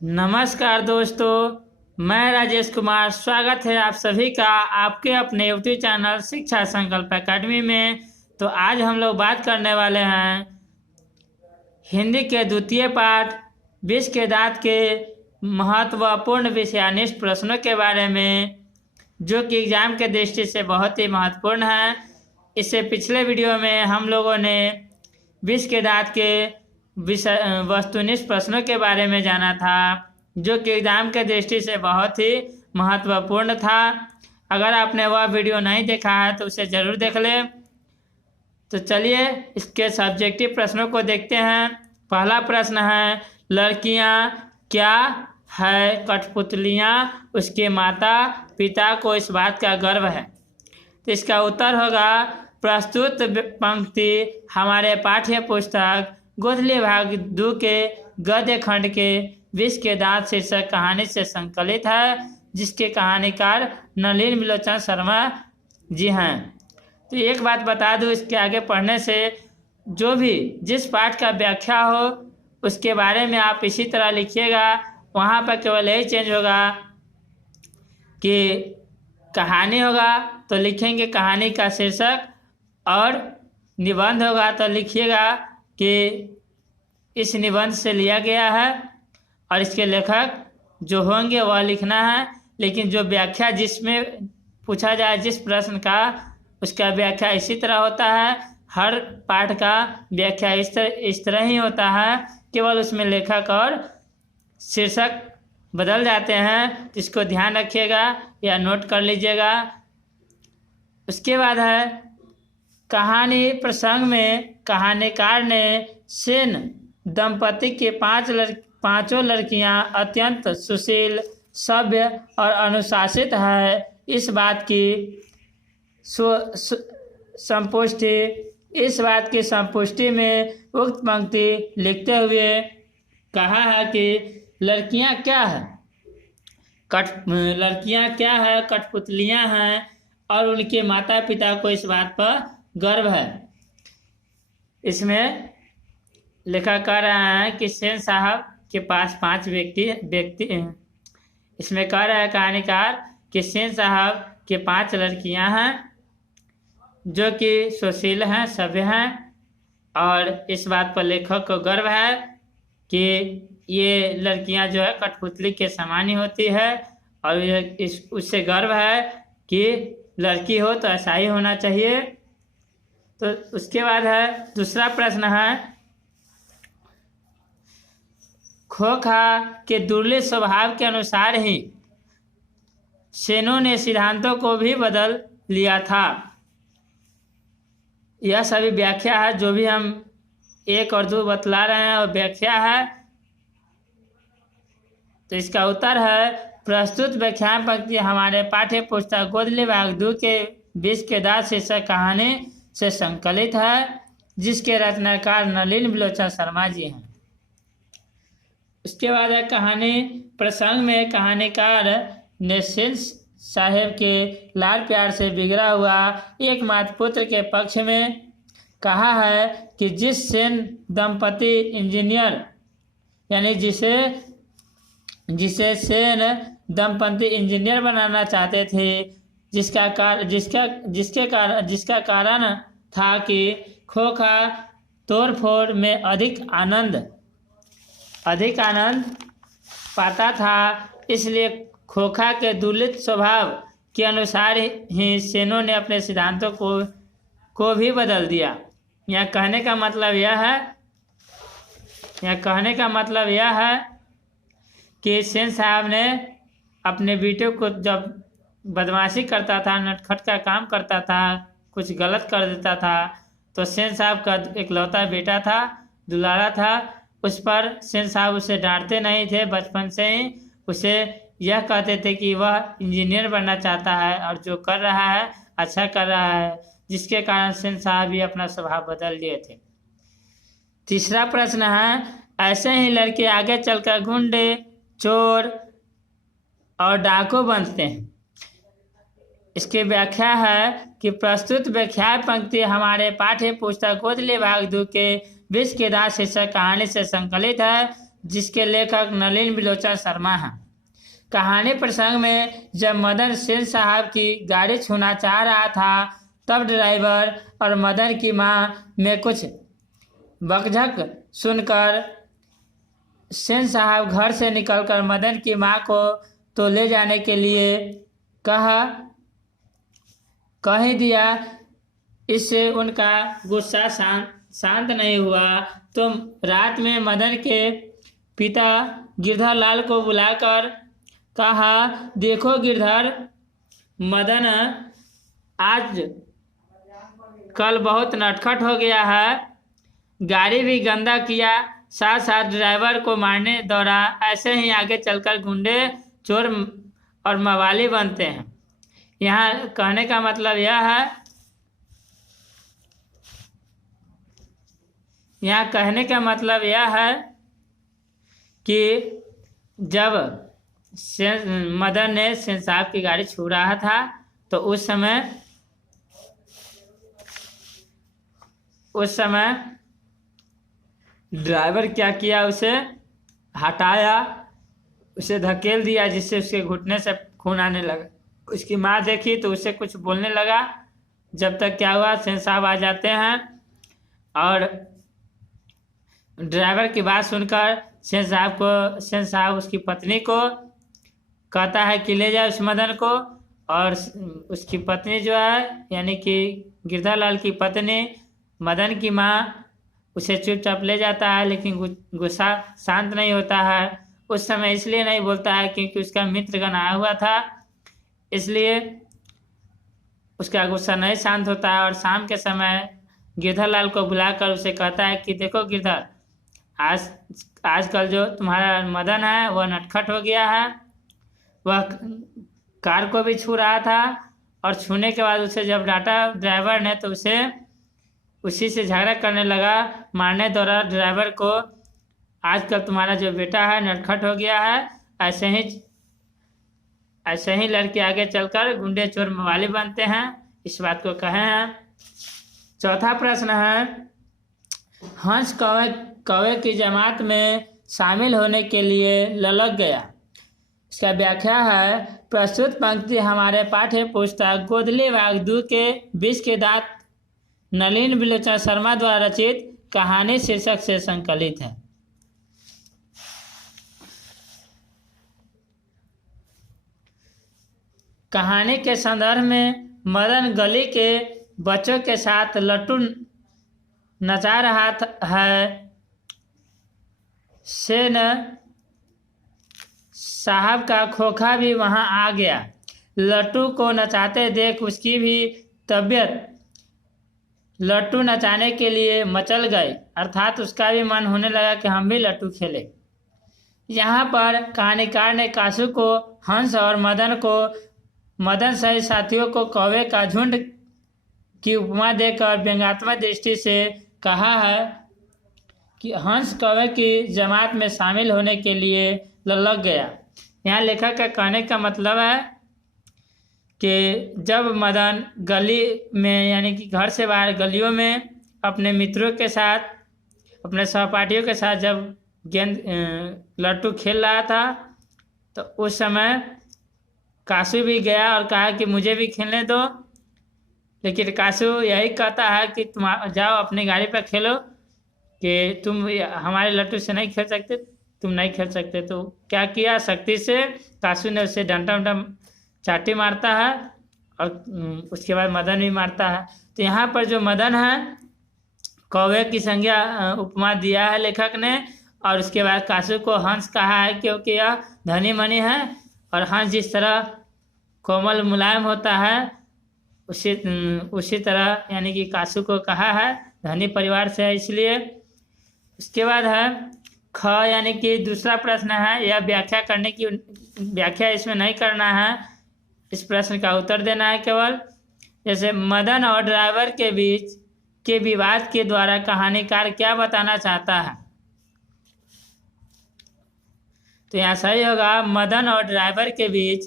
नमस्कार दोस्तों, मैं राजेश कुमार। स्वागत है आप सभी का आपके अपने यूट्यूब चैनल शिक्षा संकल्प एकेडमी में। तो आज हम लोग बात करने वाले हैं हिंदी के द्वितीय पाठ विष के दांत के महत्वपूर्ण विषयानिष्ठ प्रश्नों के बारे में, जो कि एग्जाम के दृष्टि से बहुत ही महत्वपूर्ण है। इससे पिछले वीडियो में हम लोगों ने विष के दांत के वस्तुनिष्ठ प्रश्नों के बारे में जाना था, जो कि एग्जाम के दृष्टि से बहुत ही महत्वपूर्ण था। अगर आपने वह वीडियो नहीं देखा है तो उसे ज़रूर देख लें। तो चलिए इसके सब्जेक्टिव प्रश्नों को देखते हैं। पहला प्रश्न है, लड़कियां क्या है कठपुतलियां उसके माता पिता को इस बात का गर्व है। तो इसका उत्तर होगा प्रस्तुत पंक्ति हमारे पाठ्य पुस्तक गोधली भाग 2 के गद्य खंड के विष के दांत शीर्षक कहानी से संकलित है, जिसके कहानीकार नलिन बिलोचन शर्मा जी हैं। तो एक बात बता दूं, इसके आगे पढ़ने से जो भी जिस पाठ का व्याख्या हो उसके बारे में आप इसी तरह लिखिएगा। वहाँ पर केवल यही चेंज होगा कि कहानी होगा तो लिखेंगे कहानी का शीर्षक, और निबंध होगा तो लिखिएगा कि इस निबंध से लिया गया है और इसके लेखक जो होंगे वह लिखना है। लेकिन जो व्याख्या जिसमें पूछा जाए जिस प्रश्न का, उसका व्याख्या इसी तरह होता है। हर पाठ का व्याख्या इस तरह ही होता है, केवल उसमें लेखक और शीर्षक बदल जाते हैं। इसको ध्यान रखिएगा या नोट कर लीजिएगा। उसके बाद है कहानी प्रसंग में कहानीकार ने सेन दंपति के पांचों लड़कियां अत्यंत सुशील, सभ्य और अनुशासित है, इस बात की संपुष्टि में उक्त पंक्ति लिखते हुए कहा है कि लड़कियां क्या है कठपुतलियां हैं और उनके माता पिता को इस बात पर गर्व है। इसमें लिखा कह रहा है कि सेन साहब के पास 5 व्यक्ति इसमें कह रहा है कहानीकार कि सेन साहब के 5 लड़कियां हैं जो कि सुशील हैं, सभ्य हैं, और इस बात पर लेखक को गर्व है कि ये लड़कियां जो है कठपुतली के समान ही होती है, और उससे गर्व है कि लड़की हो तो ऐसा ही होना चाहिए। तो उसके बाद है दूसरा प्रश्न है, खोखा के दुर्लभ स्वभाव के अनुसार ही सेनों ने सिद्धांतों को भी बदल लिया था। यह सभी व्याख्या है, जो भी हम 1 और 2 बतला रहे हैं और व्याख्या है। तो इसका उत्तर है प्रस्तुत व्याख्यान पंक्ति हमारे पाठ्य पुस्तक गोधली भाग 2 के विष के दांत शीर्षक कहानी से संकलित है, जिसके रचनाकार नलिन बिलोचन शर्मा जी हैं। उसके बाद है कहानी प्रसंग में कहानीकार ने सेन साहेब के लाड़ प्यार से बिगड़ा हुआ एकमात्र पुत्र के पक्ष में कहा है कि जिस सेन दंपति इंजीनियर यानी जिसे सेन दंपति इंजीनियर बनाना चाहते थे, जिसका कारण था कि खोखा तोड़फोड़ में अधिक आनंद पाता था, इसलिए खोखा के दुर्लभ स्वभाव के अनुसार ही सेनों ने अपने सिद्धांतों को भी बदल दिया। यहाँ कहने का मतलब यह है कि सेन साहब ने अपने बेटे को जब बदमाशी करता था, नटखट का काम करता था, कुछ गलत कर देता था, तो सेन साहब का इकलौता बेटा था, दुलारा था, उस पर सेन साहब उसे डांटते नहीं थे। बचपन से ही उसे यह कहते थे कि वह इंजीनियर बनना चाहता है और जो कर रहा है अच्छा कर रहा है, जिसके कारण सेन साहब भी अपना स्वभाव बदल लिए थे। तीसरा प्रश्न है, ऐसे ही लड़के आगे चलकर गुंडे, चोर और डाकू बनते हैं। इसकी व्याख्या है कि प्रस्तुत व्याख्या पंक्ति हमारे पाठ्य पुस्तक गोधली भाग 2 के विष के दांत शीर्षक कहानी से संकलित है, जिसके लेखक नलिन बिलोचन शर्मा हैं। कहानी प्रसंग में जब मदन सेन साहब की गाड़ी छूना चाह रहा था तब ड्राइवर और मदन की मां में कुछ बकझक सुनकर सेन साहब घर से निकलकर मदन की मां को तो ले जाने के लिए कह ही दिया। इससे उनका गुस्सा शांत नहीं हुआ तो रात में मदन के पिता गिरधर लाल को बुलाकर कहा, देखो गिरधर, मदन आज कल बहुत नटखट हो गया है, गाड़ी भी गंदा किया, साथ साथ ड्राइवर को मारने दौड़ा। ऐसे ही आगे चलकर गुंडे, चोर और मवाली बनते हैं। यहाँ कहने का मतलब यह है कि जब मदन ने सेन साहब की गाड़ी छू रहा था तो उस समय ड्राइवर क्या किया, उसे हटाया, उसे धकेल दिया जिससे उसके घुटने से खून आने लगा। उसकी माँ देखी तो उसे कुछ बोलने लगा। जब तक क्या हुआ, सेन साहब आ जाते हैं और ड्राइवर की बात सुनकर सेन साहब उसकी पत्नी को कहता है कि ले जाए उस मदन को। और उसकी पत्नी जो है यानी कि गिरधर लाल की पत्नी मदन की माँ उसे चुपचाप ले जाता है, लेकिन गुस्सा शांत नहीं होता है। उस समय इसलिए नहीं बोलता है क्योंकि उसका मित्रगण आया हुआ था, इसलिए उसका गुस्सा नहीं शांत होता है। और शाम के समय गिरधर लाल को बुलाकर उसे कहता है कि देखो गिरधर, आजकल जो तुम्हारा मदन है वह नटखट हो गया है। वह कार को भी छू रहा था और छूने के बाद उसे जब डांटा ड्राइवर ने तो उसी से झगड़ा करने लगा, मारने दौड़ा ड्राइवर को। आजकल तुम्हारा जो बेटा है नटखट हो गया है। ऐसे ही लड़के आगे चलकर गुंडे, चोर, मवाली बनते हैं। इस बात को कहे हैं। चौथा प्रश्न है, हंस कौवे की जमात में शामिल होने के लिए ललक गया। इसका व्याख्या है, प्रस्तुत पंक्ति हमारे पाठ्य पुस्तक गोदली वागदू के 20 के दांत नलिन बिलोचन शर्मा द्वारा रचित कहानी शीर्षक से संकलित है। कहानी के संदर्भ में मदन गली के बच्चों के साथ लट्टू नचा रहा है। सेन साहब का खोखा भी वहां आ गया। लट्टू को नचाते देख उसकी भी तबीयत लट्टू नचाने के लिए मचल गई, अर्थात उसका भी मन होने लगा कि हम भी लट्टू खेले। यहाँ पर कहानीकार ने कासू को हंस और मदन सहित साथियों को कौवे का झुंड की उपमा देकर व्यंग्यात्मक दृष्टि से कहा है कि हंस कौवे की जमात में शामिल होने के लिए ललक गया। यहाँ लेखक का कहने का मतलब है कि जब मदन गली में यानी कि घर से बाहर गलियों में अपने मित्रों के साथ, अपने सहपाठियों के साथ जब गेंद लट्टू खेल रहा था तो उस समय कासू भी गया और कहा कि मुझे भी खेलने दो। लेकिन कासू यही कहता है कि तुम जाओ अपनी गाड़ी पर खेलो, कि तुम हमारे लट्टू से नहीं खेल सकते, तुम नहीं खेल सकते। तो क्या किया, सख्ती से कासू ने उसे डंटा चाटी मारता है और उसके बाद मदन भी मारता है। तो यहाँ पर जो मदन है कौवे की संज्ञा उपमा दिया है लेखक ने। और उसके बाद कासू को हंस कहा है क्योंकि यह धनी मनी है और हंस जिस तरह कोमल मुलायम होता है उसी तरह यानी कि कासू को कहा है, धनी परिवार से है इसलिए। उसके बाद है ख यानी कि दूसरा प्रश्न है, यह व्याख्या इसमें नहीं करना है, इस प्रश्न का उत्तर देना है केवल। जैसे मदन और ड्राइवर के बीच के विवाद के द्वारा कहानीकार क्या बताना चाहता है, तो यहाँ सही होगा, मदन और ड्राइवर के बीच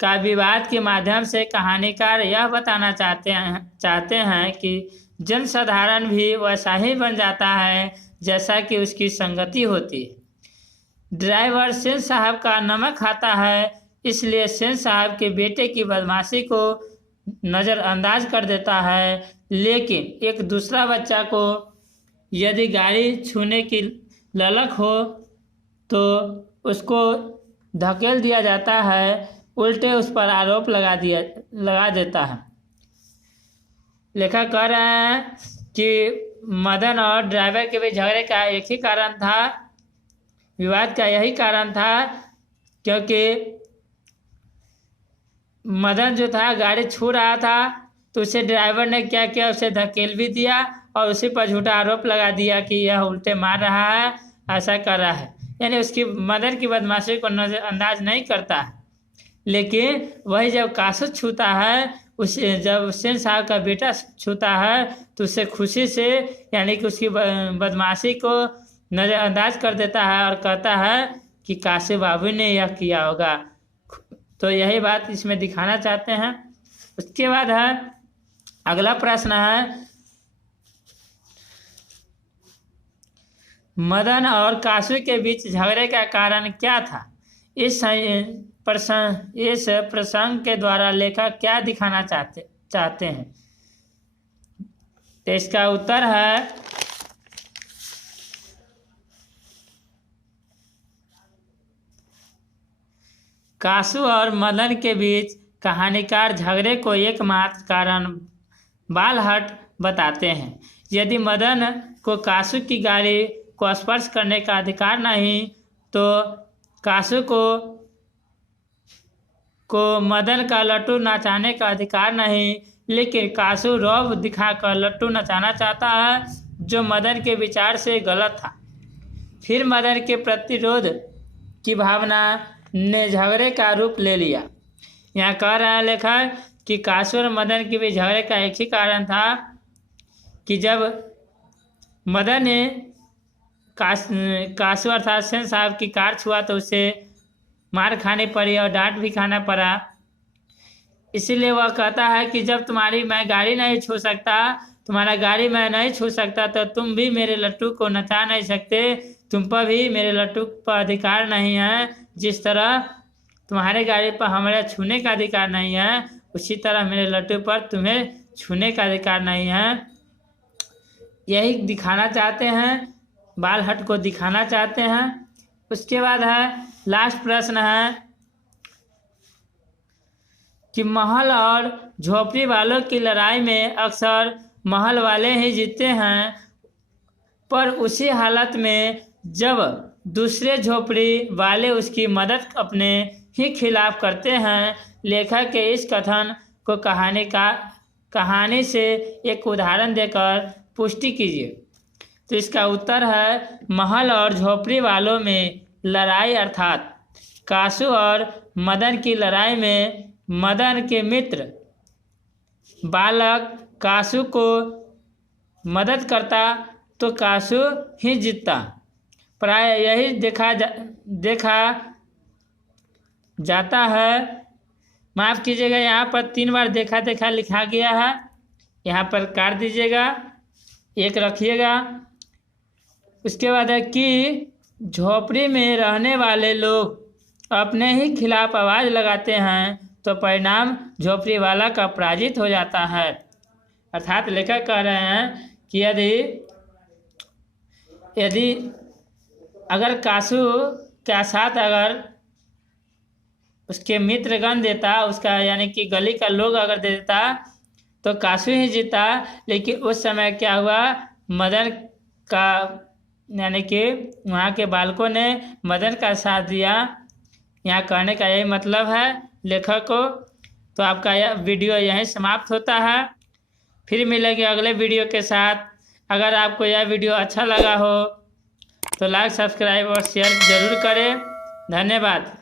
का विवाद के माध्यम से कहानीकार यह बताना चाहते हैं कि जनसाधारण भी वैसा ही बन जाता है जैसा कि उसकी संगति होती है। ड्राइवर सेन साहब का नमक खाता है, इसलिए सेन साहब के बेटे की बदमाशी को नज़रअंदाज कर देता है, लेकिन एक दूसरा बच्चा को यदि गाड़ी छूने की ललक हो तो उसको धकेल दिया जाता है, उल्टे उस पर आरोप लगा देता है। लेखक कह रहे हैं कि मदन और ड्राइवर के बीच झगड़े का एक ही कारण था, विवाद का यही कारण था, क्योंकि मदन जो था गाड़ी छू रहा था तो उसे ड्राइवर ने क्या किया, उसे धकेल भी दिया और उसी पर झूठा आरोप लगा दिया कि यह उल्टे मार रहा है, ऐसा कर रहा है, यानी उसकी मदन की बदमाशी को नज़रअंदाज नहीं करता है। लेकिन वही जब कासू छूता है, उसे जब सेन साहब का बेटा छूता है तो उसे खुशी से, यानी कि उसकी बदमाशी को नज़रअंदाज कर देता है और कहता है कि कासू बाबू ने यह किया होगा। तो यही बात इसमें दिखाना चाहते हैं। उसके बाद है अगला प्रश्न है, मदन और कासू के बीच झगड़े का कारण क्या था? इस प्रसंग के द्वारा लेखक क्या दिखाना चाहते हैं? तो इसका उत्तर है कासू और मदन के बीच कहानीकार झगड़े को एकमात्र कारण बालहट बताते हैं। यदि मदन को कासू की गाड़ी को स्पर्श करने का अधिकार नहीं तो कासू को मदन का लट्टू नचाने का अधिकार नहीं, लेकिन कासू रौब दिखाकर लट्टू नचाना चाहता है, जो मदन के विचार से गलत था। फिर मदन के प्रतिरोध की भावना ने झगड़े का रूप ले लिया। यहाँ कह रहा है लेखक कि कासू और मदन के बीच झगड़े का एक ही कारण था कि जब मदन ने कासू अर्थात सेन साहब की कार छुआ तो उसे मार खानी पड़ी और डांट भी खाना पड़ा। इसीलिए वह कहता है कि जब मैं गाड़ी नहीं छू सकता, तुम्हारा गाड़ी मैं नहीं छू सकता, तो तुम भी मेरे लट्टू को नचा नहीं सकते, तुम पर भी मेरे लट्टू पर अधिकार नहीं है। जिस तरह तुम्हारे गाड़ी पर हमारे छूने का अधिकार नहीं है, उसी तरह मेरे लट्टू पर तुम्हें छूने का अधिकार नहीं है। यही दिखाना चाहते हैं, बालहट को दिखाना चाहते हैं। उसके बाद है लास्ट प्रश्न है कि महल और झोपड़ी वालों की लड़ाई में अक्सर महल वाले ही जीतते हैं, पर उसी हालत में जब दूसरे झोपड़ी वाले उसकी मदद अपने ही खिलाफ करते हैं। लेखक के इस कथन को कहानी से एक उदाहरण देकर पुष्टि कीजिए। तो इसका उत्तर है महल और झोपड़ी वालों में लड़ाई अर्थात कासू और मदन की लड़ाई में मदन के मित्र बालक कासू को मदद करता तो कासू ही जीतता। प्राय यही देखा जाता है। माफ़ कीजिएगा, यहाँ पर 3 बार देखा लिखा गया है, यहाँ पर काट दीजिएगा, एक रखिएगा। उसके बाद है कि झोपड़ी में रहने वाले लोग अपने ही खिलाफ आवाज़ लगाते हैं तो परिणाम झोपड़ी वाला का पराजित हो जाता है। अर्थात लेखक कह रहे हैं कि यदि अगर कासू के साथ अगर उसके मित्रगण देता, उसका यानी कि गली का लोग अगर दे देता तो कासू ही जीता। लेकिन उस समय क्या हुआ, मदन का यानी कि वहाँ के बालकों ने मदन का साथ दिया। यहाँ कहने का यही मतलब है लेखक को। तो आपका यह वीडियो यहीं समाप्त होता है। फिर मिलेंगे अगले वीडियो के साथ। अगर आपको यह वीडियो अच्छा लगा हो तो लाइक, सब्सक्राइब और शेयर ज़रूर करें। धन्यवाद।